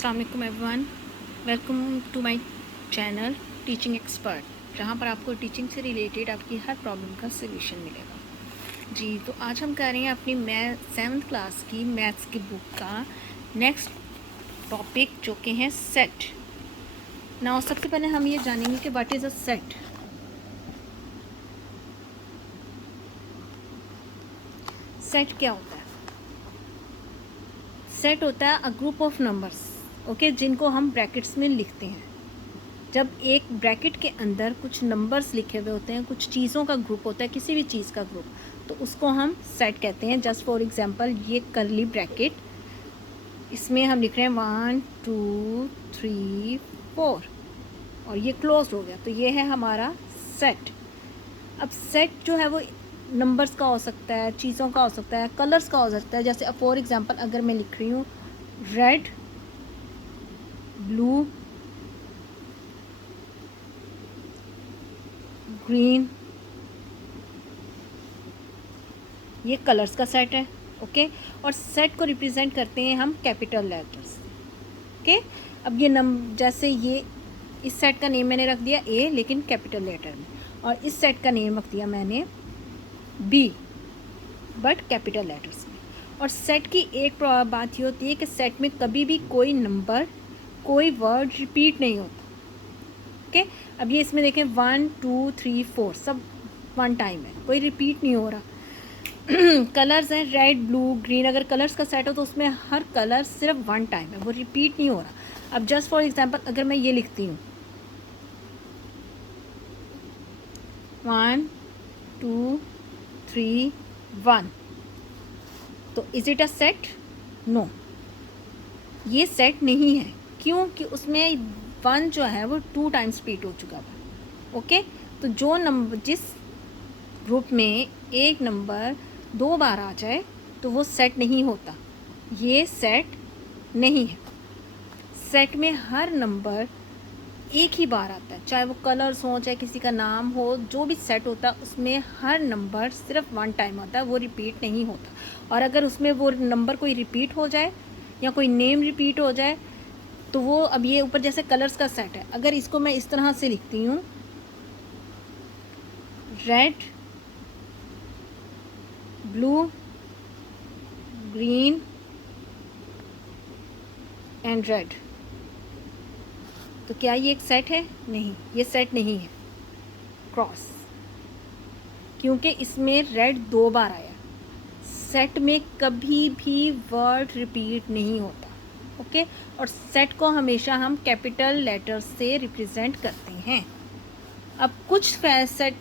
अस्सलाम वालेकुम everyone, welcome to my channel teaching expert, जहाँ पर आपको टीचिंग से रिलेटेड आपकी हर प्रॉब्लम का सलूशन मिलेगा। जी, तो आज हम कर रहे हैं अपनी सेवन्थ क्लास की मैथ्स की बुक का नेक्स्ट टॉपिक, जो कि है सेट। ना सबसे पहले हम ये जानेंगे कि what is a set. Set क्या होता है? सेट होता है a group of numbers, okay, जिनको हम ब्रैकेट्स में लिखते हैं। जब एक ब्रैकेट के अंदर कुछ नंबर्स लिखे हुए होते हैं, कुछ चीज़ों का ग्रुप होता है, किसी भी चीज़ का ग्रुप, तो उसको हम सेट कहते हैं। जस्ट फॉर एग्जांपल, ये करली ब्रैकेट, इसमें हम लिख रहे हैं 1 2 3 4 और ये क्लोज हो गया, तो ये है हमारा सेट। अब सेट जो है वो नंबर्स का हो सकता है, चीज़ों का हो सकता है, कलर्स का हो सकता है। जैसे फॉर एग्जांपल अगर मैं लिख रही हूँ रेड, ब्लू, ग्रीन, ये कलर्स का सेट है, ओके। और सेट को रिप्रेजेंट करते हैं हम कैपिटल लेटर्स, ओके। अब ये जैसे ये इस सेट का नेम मैंने रख दिया ए, लेकिन कैपिटल लेटर में, और इस सेट का नेम रख दिया मैंने बी, बट कैपिटल लेटर्स में। और सेट की एक बात ये होती है कि सेट में कभी भी कोई नंबर, कोई वर्ड रिपीट नहीं होता, ओके। अब ये इसमें देखें 1 2 3 4 सब वन टाइम है, कोई रिपीट नहीं हो रहा। कलर्स हैं रेड, ब्लू, ग्रीन। अगर कलर्स का सेट हो तो उसमें हर कलर सिर्फ वन टाइम है, वो रिपीट नहीं हो रहा। अब जस्ट फॉर एग्जांपल अगर मैं ये लिखती हूँ 1 2 3 1, तो is it a set? No, ये सेट नहीं है। क्यों? कि उसमें वन जो है वो 2 टाइम्स रिपीट हो चुका था, ओके। तो जो नंबर, जिस ग्रुप में एक नंबर 2 बार आ जाए तो वो सेट नहीं होता, ये सेट नहीं है। सेट में हर नंबर एक ही बार आता है, चाहे वो कलर्स हो, चाहे किसी का नाम हो, जो भी सेट होता है उसमें हर नंबर सिर्फ वन टाइम होता है, वो रिपीट नहीं होता। और अगर उसमें वो नंबर कोई रिपीट हो जाए या कोई नेम रिपीट हो जाए तो वो, अब ये ऊपर जैसे कलर्स का सेट है, अगर इसको मैं इस तरह से लिखती हूँ red, blue, green and red, तो क्या ये एक सेट है? नहीं, ये सेट नहीं है, क्रॉस। क्योंकि इसमें रेड 2 बार आया। सेट में कभी भी वर्ड रिपीट नहीं होता, ओके। और सेट को हमेशा हम कैपिटल लेटर से रिप्रेजेंट करते हैं। अब कुछ सेट,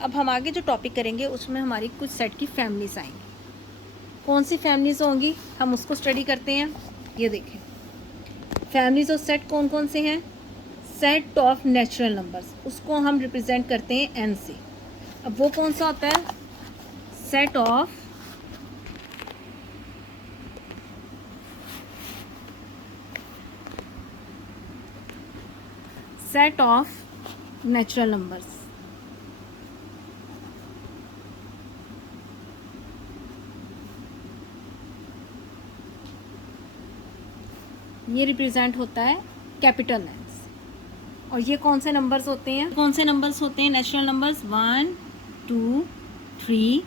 अब हम आगे जो टॉपिक करेंगे उसमें हमारी कुछ सेट की फैमिलीज आएंगी। कौन सी फैमिलीज होंगी हम उसको स्टडी करते हैं। ये देखें, फैमिलीज ऑफ सेट कौन कौन से हैं। सेट ऑफ नेचुरल नंबर्स, उसको हम रिप्रेजेंट करते हैं एन से। अब वो कौन सा होता है? Set of natural numbers. ये रिप्रेजेंट होता है कैपिटल लेटर्स। और ये कौन से नंबर्स होते हैं? कौन से नंबर्स होते हैं नेचुरल नंबर्स? 1 2 3।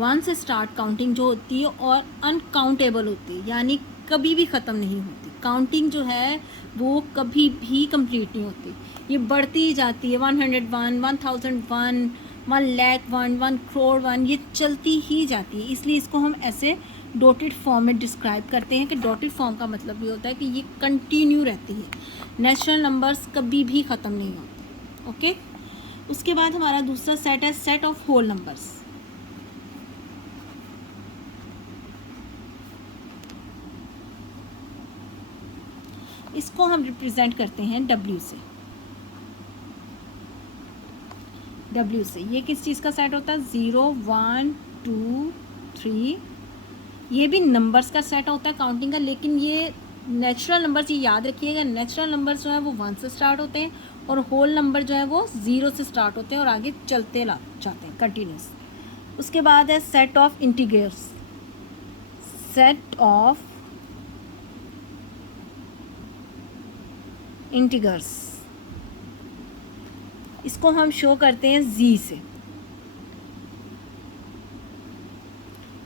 1 से स्टार्ट काउंटिंग जो होती है और अनकाउंटेबल होती है, यानी कभी भी ख़त्म नहीं होती। काउंटिंग जो है वो कभी भी कंप्लीट नहीं होती, ये बढ़ती ही जाती है। 101, 1001, 1,00,000 1 crore 1, ये चलती ही जाती है। इसलिए इसको हम ऐसे डॉटेड फॉर्म में डिस्क्राइब करते हैं कि डॉटेड फॉर्म का मतलब ये होता है कि ये कंटिन्यू रहती है। नेचुरल नंबर्स कभी भी ख़त्म नहीं होते, ओके। उसके बाद हमारा दूसरा सेट है सेट ऑफ होल नंबर्स। इसको हम रिप्रेजेंट करते हैं डब्ल्यू से। डब्ल्यू से ये किस चीज़ का सेट होता है? 0 1 2 3। ये भी नंबर्स का सेट होता है काउंटिंग का, लेकिन ये नेचुरल नंबर्स, ये याद रखिएगा, नेचुरल नंबर्स जो है वो 1 से स्टार्ट होते हैं और होल नंबर जो है वो 0 से स्टार्ट होते हैं और आगे चलते जाते हैं कंटिन्यूस। उसके बाद है set of integers. Set of integers. इसको हम शो करते हैं जी से।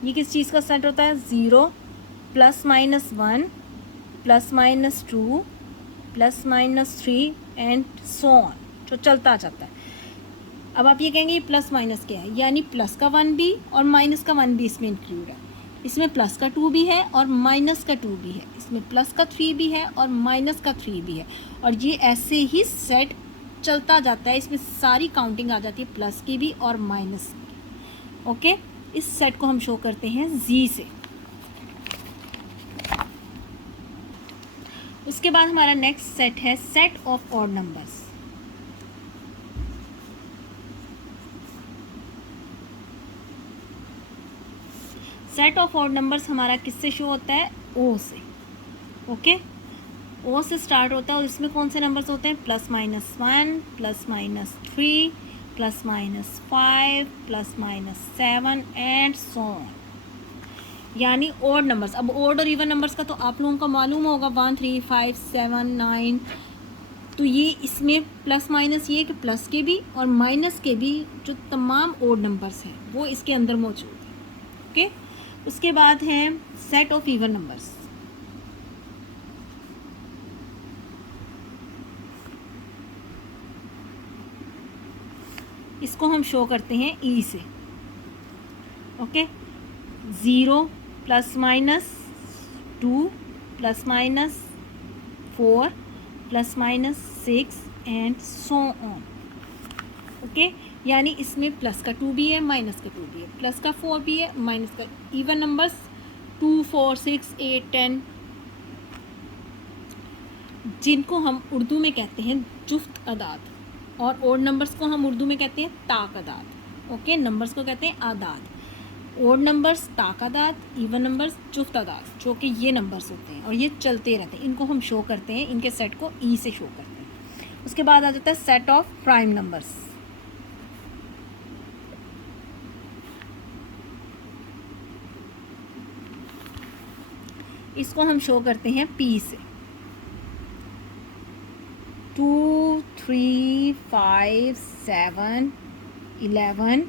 ये किस चीज़ का सेट होता है? 0 +-1 +-2 +-3 एंड सो ऑन, जो चलता जाता है। अब आप ये कहेंगे ये प्लस माइनस क्या है, यानी प्लस का 1 भी और माइनस का 1 भी इसमें इंक्लूड है। इसमें प्लस का 2 भी है और माइनस का 2 भी है, इसमें प्लस का 3 भी है और माइनस का 3 भी है, और ये ऐसे ही सेट चलता जाता है। इसमें सारी काउंटिंग आ जाती है, प्लस की भी और माइनस की। ओके, इस सेट को हम शो करते हैं जी से। उसके बाद हमारा नेक्स्ट सेट है set of odd numbers. Set of odd numbers हमारा किससे शो होता है? ओ से। ओके, ओ से स्टार्ट होता है और इसमें कौन से नंबर्स होते हैं? +-1 +-3 +-5 +-7 एंड सो ऑन, यानी ऑड नंबर्स। अब ऑड और इवन नंबर्स का तो आप लोगों को मालूम होगा, 1 3 5 7 9। तो ये इसमें प्लस माइनस ये कि प्लस के भी और माइनस के भी जो तमाम ऑड नंबर्स हैं वो इसके अंदर मौजूद हैं। ओके, उसके बाद है सेट ऑफ इवन नंबर्स। इसको हम शो करते हैं ई से। Okay, 0 +-2 +-4 +-6 and so on. Okay, यानी इसमें प्लस का 2 भी है, माइनस का 2 भी है, प्लस का 4 भी है, माइनस का। इवन नंबर्स 2 4 6 8 10, जिनको हम उर्दू में कहते हैं जुफ्त अदाद, और ओड नंबर्स को हम उर्दू में कहते हैं ताक अदाद। ओके, नंबर्स को कहते हैं आदाद। ओड नंबर्स ताक अदाद, इवन नंबर्स जुफ्त अदाद, जो कि ये नंबर्स होते हैं और ये चलते रहते हैं। इनको हम शो करते हैं, इनके सेट को ई से शो करते हैं। उसके बाद आ जाता है सेट ऑफ प्राइम नंबर्स। इसको हम शो करते हैं पी से। 2 3 5 7 11।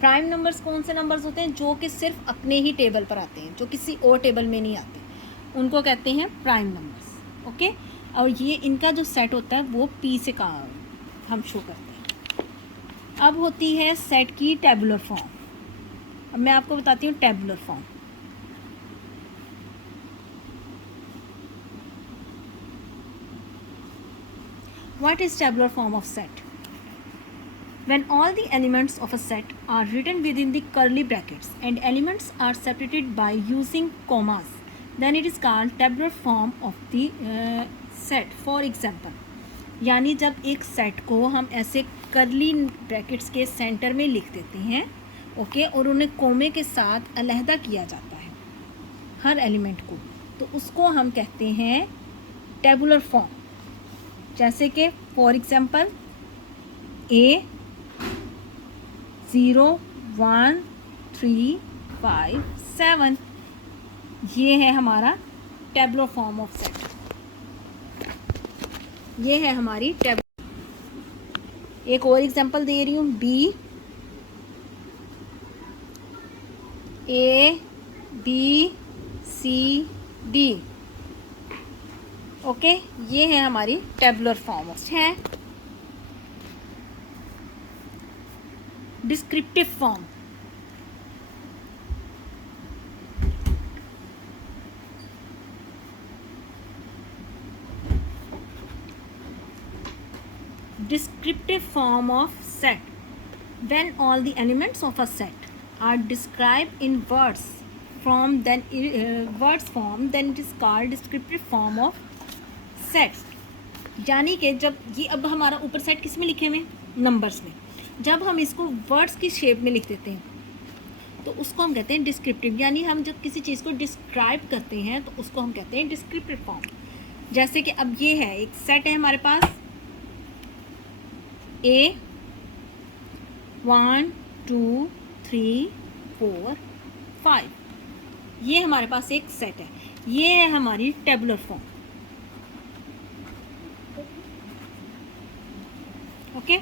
प्राइम नंबर्स कौन से नंबर्स होते हैं? जो कि सिर्फ अपने ही टेबल पर आते हैं, जो किसी और टेबल में नहीं आते, उनको कहते हैं प्राइम नंबर्स। ओके, और ये इनका जो सेट होता है वो पी से का हम शो करते हैं। अब होती है सेट की टेबुलर फॉर्म। अब मैं आपको बताती हूँ tabular form. What is tabular form of set? When all the elements of a set are written within the curly brackets and elements are separated by using commas, then it is called tabular form of the set. For example, यानी जब एक set को हम ऐसे curly brackets के centre में लिख देते हैं, ओके, और उन्हें कोमे के साथ अलहदा किया जाता है हर एलिमेंट को, तो उसको हम कहते हैं टेबुलर फॉर्म। जैसे कि फॉर एग्जांपल A 0 1 3 5 7, ये है हमारा टेबुलर फॉर्म ऑफ सेट। ये है हमारी एक और एग्जांपल दे रही हूँ, B A B C D। Okay, ये है हमारी टेबुलर फॉर्म है। Descriptive form. Descriptive form of set. When all the elements of a set are described in words form, then it is called descriptive form of set. यानी कि जब ये अब हमारा ऊपर सेट किस में लिखे हुए? नंबर्स में। जब हम इसको वर्ड्स की शेप में लिख देते हैं तो उसको हम कहते हैं डिस्क्रिप्टिव। यानी हम जब किसी चीज़ को डिस्क्राइब करते हैं तो उसको हम कहते हैं डिस्क्रिप्टिव फॉर्म। जैसे कि अब ये है, एक सेट है हमारे पास A 1 2 3 4 5, ये हमारे पास एक सेट है। ये है हमारी टेबुलर फॉर्म। ओके।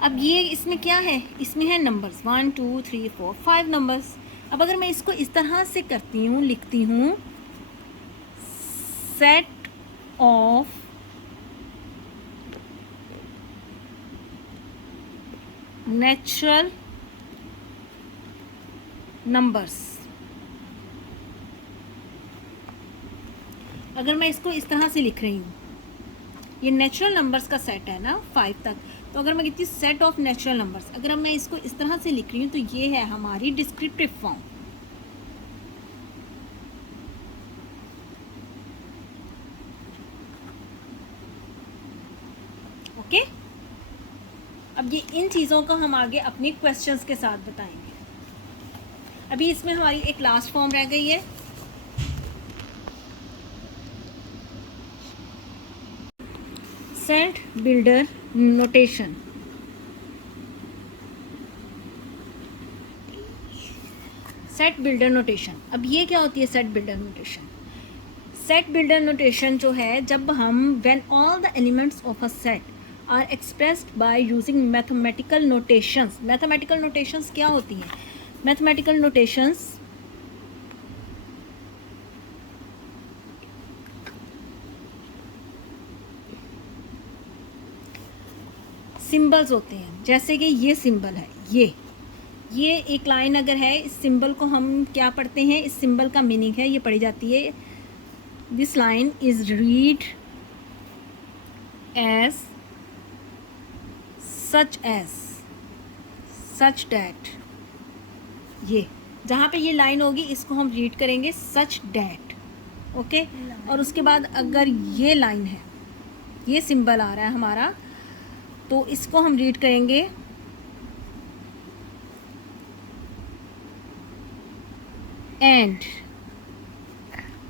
अब ये इसमें क्या है, इसमें है नंबर्स 1 2 3 4 5 नंबर्स। अब अगर मैं इसको इस तरह से करती हूँ, लिखती हूँ सेट ऑफ नेचुरल नंबर्स, अगर मैं इसको इस तरह से लिख रही हूँ, ये नेचुरल नंबर्स का सेट है ना 5 तक, तो अगर मैं कहती हूँ सेट ऑफ नेचुरल नंबर्स, अगर मैं इसको इस तरह से लिख रही हूँ तो ये है हमारी डिस्क्रिप्टिव फॉर्म। ओके। अब ये इन चीज़ों को हम आगे अपने क्वेश्चंस के साथ बताएंगे। अभी इसमें हमारी एक लास्ट फॉर्म रह गई है, set builder notation. Set builder notation, अब ये क्या होती है set builder notation? Set builder notation जो है, जब हम when all the elements of a set are expressed by using mathematical notations. Mathematical notations क्या होती हैं? मैथमेटिकल नोटेशंस सिंबल्स होते हैं, जैसे कि ये सिंबल है, ये एक लाइन अगर है, इस सिंबल को हम क्या पढ़ते हैं, इस सिंबल का मीनिंग है, ये पढ़ी जाती है this line is read as such that. ये जहाँ पे ये लाइन होगी इसको हम रीड करेंगे सच डैट। ओके। और उसके बाद अगर ये लाइन है, ये सिंबल आ रहा है हमारा, तो इसको हम रीड करेंगे एंड,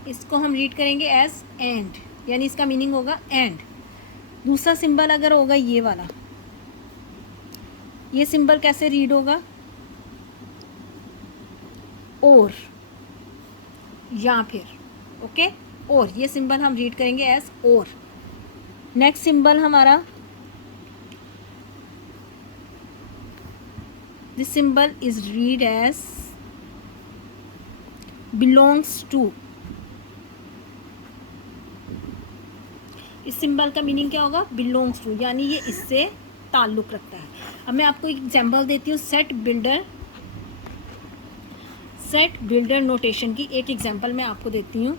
इसको हम रीड करेंगे एज एंड, यानी इसका मीनिंग होगा एंड। दूसरा सिंबल अगर होगा ये वाला, ये सिंबल कैसे रीड होगा? और या फिर, ओके, और ये सिंबल हम रीड करेंगे एज और। नेक्स्ट सिंबल हमारा, this symbol is read as belongs to. इस सिंबल का मीनिंग क्या होगा? बिलोंग्स टू, यानी ये इससे ताल्लुक़ रखता है। अब मैं आपको एक एग्जांपल देती हूँ सेट बिल्डर नोटेशन की। एक एग्जांपल मैं आपको देती हूँ।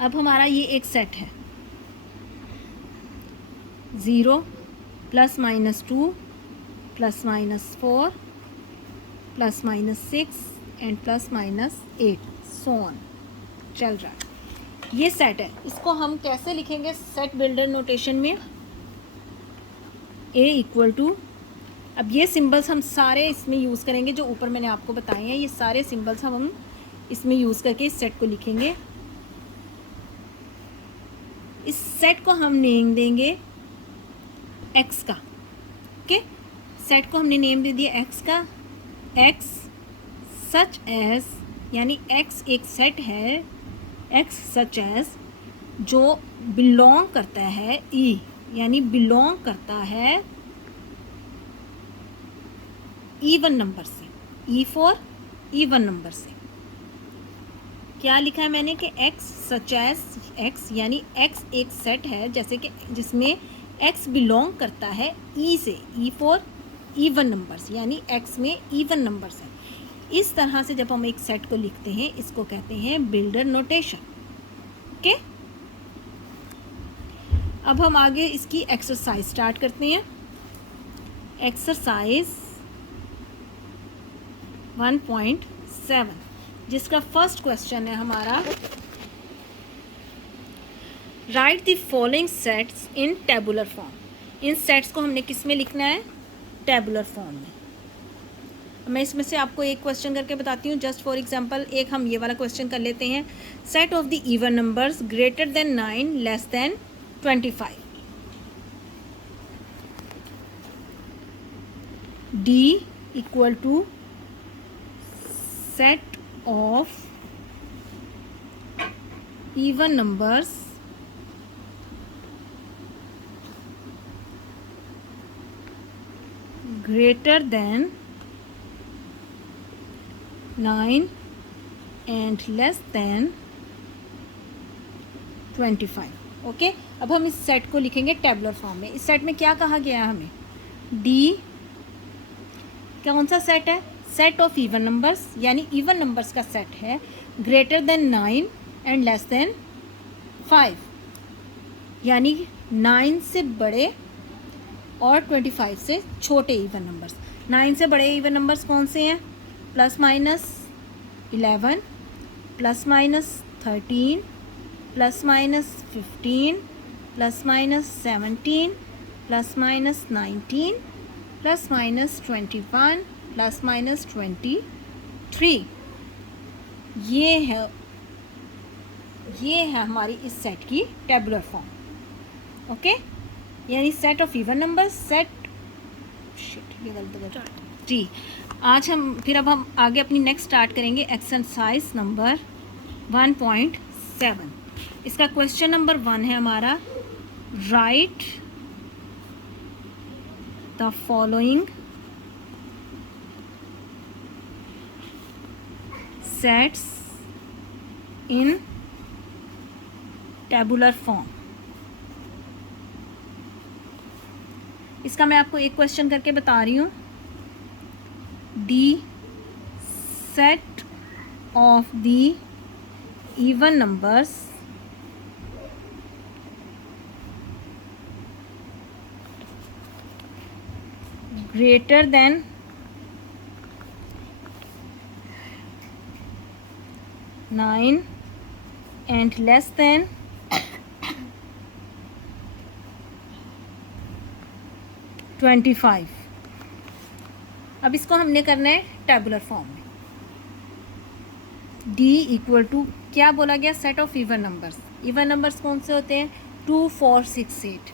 अब हमारा ये एक सेट है, 0 +-2 +-4 +-6 एंड +-8 सो ऑन चल रहा है। ये सेट है, इसको हम कैसे लिखेंगे सेट बिल्डर नोटेशन में? A = अब ये सिंबल्स हम सारे इसमें यूज़ करेंगे जो ऊपर मैंने आपको बताए हैं, ये सारे सिंबल्स हम इसमें यूज़ करके इस सेट को लिखेंगे। इस सेट को हम नेम देंगे x का। ओके, सेट को हमने नेम दे दिया x का, x सच एज, यानी x एक सेट है, x सच एज जो बिलोंग करता है e, यानी बिलोंग करता है इवन नंबर से, e फॉर इवन नंबर से। क्या लिखा है मैंने कि x सच एज x, यानी x एक सेट है जैसे कि जिसमें x बिलोंग करता है e से, e फॉर इवन नंबर्स, यानी x में इवन नंबर्स है। इस तरह से जब हम एक सेट को लिखते हैं इसको कहते हैं बिल्डर नोटेशन। ओके, अब हम आगे इसकी एक्सरसाइज स्टार्ट करते हैं। एक्सरसाइज 1.7, जिसका फर्स्ट क्वेश्चन है हमारा, right the following sets in tabular form. In sets को हमने किस में लिखना है? टेबुलर फॉर्म में। मैं इसमें से आपको एक क्वेश्चन करके बताती हूँ जस्ट फॉर एग्जांपल। एक हम ये वाला क्वेश्चन कर लेते हैं, set of the even numbers greater than 9 less than 25। D = set of even numbers greater than 9 and less than 25. Okay, अब हम इस सेट को लिखेंगे टेबुलर फॉर्म में. इस सेट में क्या कहा गया है हमें? डी कौन सा सेट है? सेट ऑफ इवन नंबर्स, यानी इवन नंबर्स का सेट है, greater than 9 and less than 5, यानी 9 से बड़े और 25 से छोटे इवन नंबर्स. 9 से बड़े इवन नंबर्स कौन से हैं? Plus minus 11, plus minus 13, plus minus 15, plus minus 17, plus minus 19, plus minus 21, plus minus 23. ये है हमारी इस सेट की टेबुलर फॉर्म. ओके, यानी set of even number, set ये गलत जी. अब हम आगे अपनी नेक्स्ट स्टार्ट करेंगे एक्सरसाइज नंबर 1.7. इसका क्वेश्चन नंबर 1 है हमारा, right the following sets in tabular form. इसका मैं आपको एक क्वेश्चन करके बता रही हूँ. The set of the even numbers greater than 9 and less than 25. अब इसको हमने करना है टेबुलर फॉर्म में. D इक्वल टू क्या बोला गया? Set of even numbers. Even numbers कौन से होते हैं? 2, 4, 6, 8.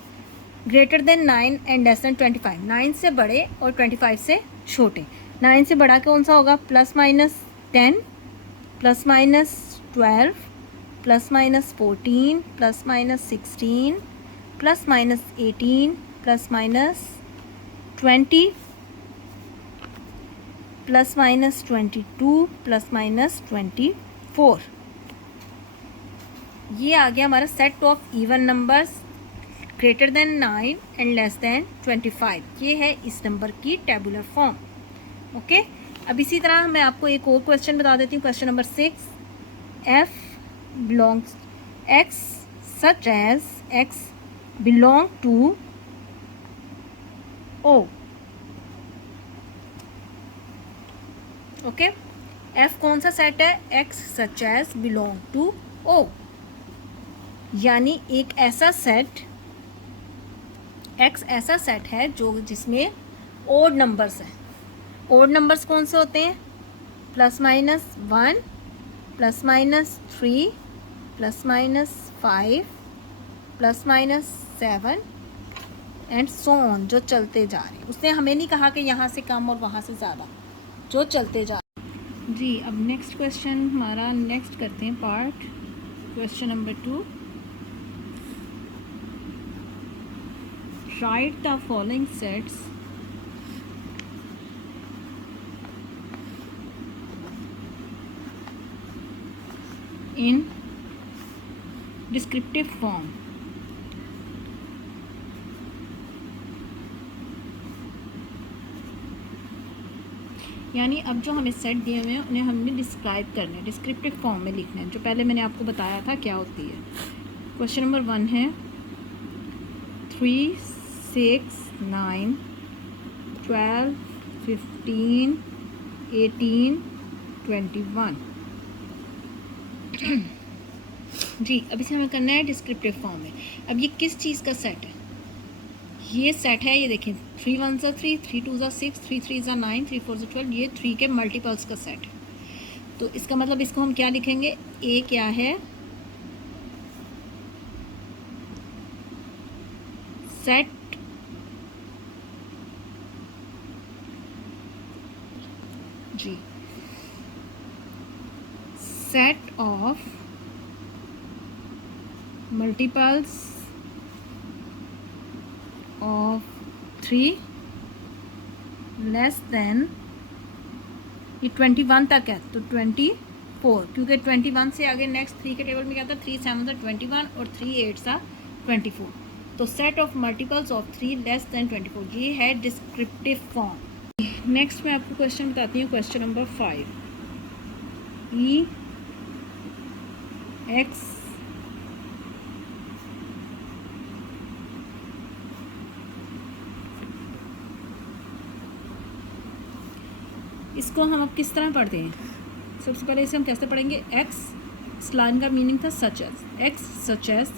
Greater than 9 and less then 25. 9 से बड़े और 25 से छोटे. 9 से बड़ा कौन सा होगा? Plus minus 10, plus minus 12, plus minus 14, plus minus 16, plus minus 18, plus minus 20, plus minus 22, plus minus 24. ये आ गया हमारा set of even numbers greater than 9 and less then 25. ये है इस नंबर की टेबुलर फॉर्म. ओके, अब इसी तरह मैं आपको एक और क्वेश्चन बता देती हूँ. Question number 6, F belongs X such as X belong to O. Okay, F कौन सा सेट है? X such as belong to O, यानी एक ऐसा सेट, एक्स ऐसा सेट है जो जिसमें ओड नंबर्स हैं. ओड नंबर्स कौन से होते हैं? Plus minus 1, plus minus 3, plus minus 5, plus minus 7 and so on, जो चलते जा रहे हैं. उसने हमें नहीं कहा कि यहाँ से कम और वहाँ से ज़्यादा, जो चलते जा रहे. जी, अब नेक्स्ट क्वेश्चन हमारा नेक्स्ट करते हैं part. Question number 2, write the following sets in descriptive form. यानी अब जो हमें सेट दिए हुए हैं उन्हें हमें डिस्क्राइब करना है, डिस्क्रिप्टिव फॉर्म में लिखना है, जो पहले मैंने आपको बताया था क्या होती है. क्वेश्चन नंबर 1 है 3, 6, 9, 12, 15, 18, 21. जी, अब इसे हमें करना है डिस्क्रिप्टिव फॉर्म में. अब ये किस चीज़ का सेट है? ये सेट है, ये देखें, 3 1 ज़ा 3, 3 2 ज़ा 6, 3 3 ज़ा 9, 3 4 ज़ा 12. ये 3 के मल्टीपल्स का सेट है. तो इसका मतलब इसको हम क्या लिखेंगे? ए क्या है? सेट जी, set of multiples of 3 less than, ये 21 तक है तो 24, क्योंकि 21 से आगे नेक्स्ट 3 के टेबल में क्या था, 3 7 था 21 और 3 8 था 24। तो set of multiples of 3 less then 24, ये है डिस्क्रिप्टिव फॉर्म। नेक्स्ट मैं आपको क्वेश्चन बताती हूँ, क्वेश्चन नंबर 5। ई एक्स इसको हम अब किस तरह पढ़ते हैं? सबसे पहले इसे हम कैसे पढ़ेंगे? एक्स, इस लाइन का मीनिंग था such as, X such as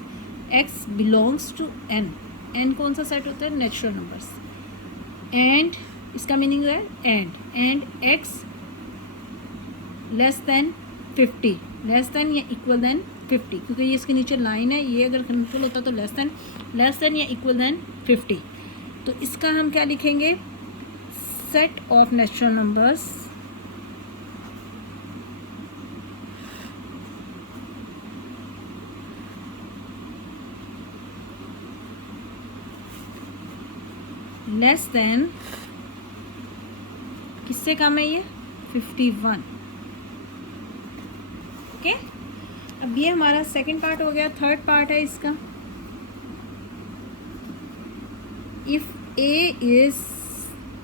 X belongs to N. N कौन सा सेट होता है? Natural numbers. एंड इसका मीनिंग है and X less than 50, less than या इक्वल देन 50, क्योंकि ये इसके नीचे लाइन है, ये अगर कंट्रोल होता तो लेस देन या इक्वल देन 50। तो इसका हम क्या लिखेंगे? Set of natural numbers less than, किससे कम है ये? 51। ओके, अब ये हमारा सेकंड पार्ट हो गया। थर्ड पार्ट है इसका, if A is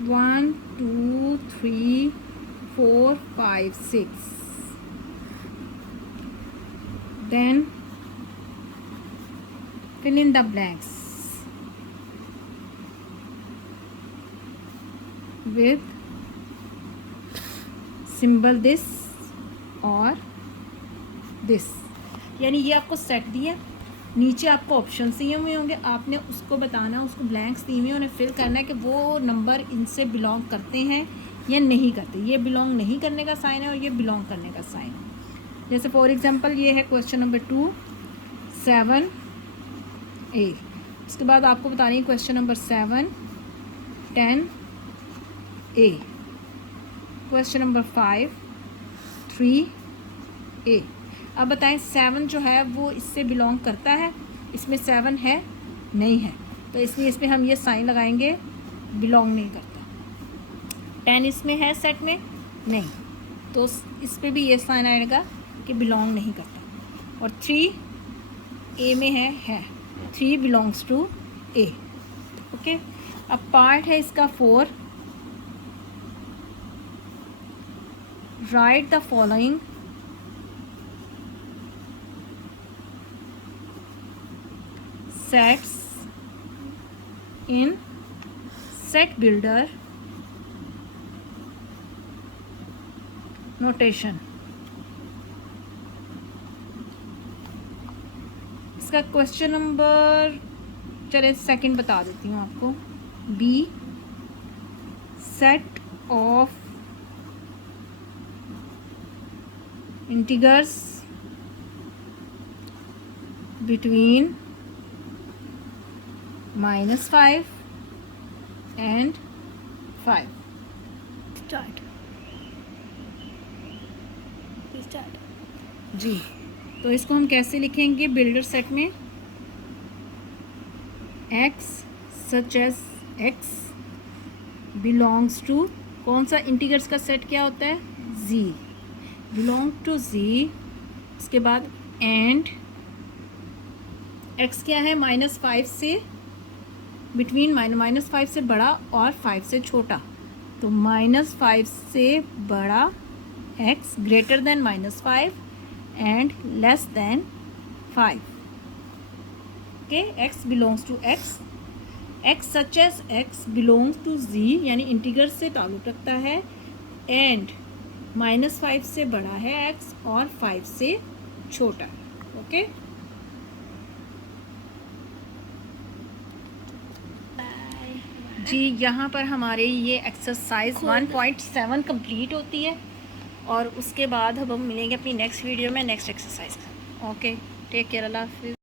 1 2 3 4 5 6 then fill in the blanks with symbol this और this। यानी ये आपको सेट दिया, नीचे आपको ऑप्शन दिए हुए होंगे, आपने उसको बताना, उसको ब्लैंक्स दिए हुए उन्हें फिल करना है कि वो नंबर इनसे बिलोंग करते हैं या नहीं करते। ये बिलोंग नहीं करने का साइन है और ये बिलोंग करने का साइन है। जैसे फॉर एग्जांपल ये है क्वेश्चन नंबर 2 7 8। उसके बाद आपको बतानी है question number 7 10 A। Question number 5 3 A। अब बताएं 7 जो है वो इससे बिलोंग करता है? इसमें 7 है नहीं है, तो इसलिए इसमें हम ये साइन लगाएंगे, बिलोंग नहीं करता। 10 इसमें है सेट में? नहीं, तो इस पर भी ये साइन आएगा कि बिलोंग नहीं करता। और 3 A में है 3 बिलोंग्स टू A। ओके, अब पार्ट है इसका 4। Write the following sets in set builder notation। इसका क्वेश्चन नंबर, चले सेकंड बता देती हूँ आपको। B set of integers between -5 and 5। Start ji. तो इसको हम कैसे लिखेंगे बिल्डर सेट में? x such as x belongs to, कौन सा इंटीगर्स का सेट क्या होता है? z belong to z। उसके बाद एंड x क्या है? -5 से बिटवीन, -5 से बड़ा और 5 से छोटा, तो -5 से बड़ा x greater than -5 and less than 5। Okay, x belongs to x such as x belongs to z, यानी इंटीगर से ताल्लुक़ रखता है, एंड -5 से बड़ा है x और 5 से छोटा है। ओके, जी, यहाँ पर हमारे ये एक्सरसाइज 1.7 कंप्लीट होती है और उसके बाद हम मिलेंगे अपनी नेक्स्ट वीडियो में next exercise. Okay, take care, अल्लाह हाफिज़।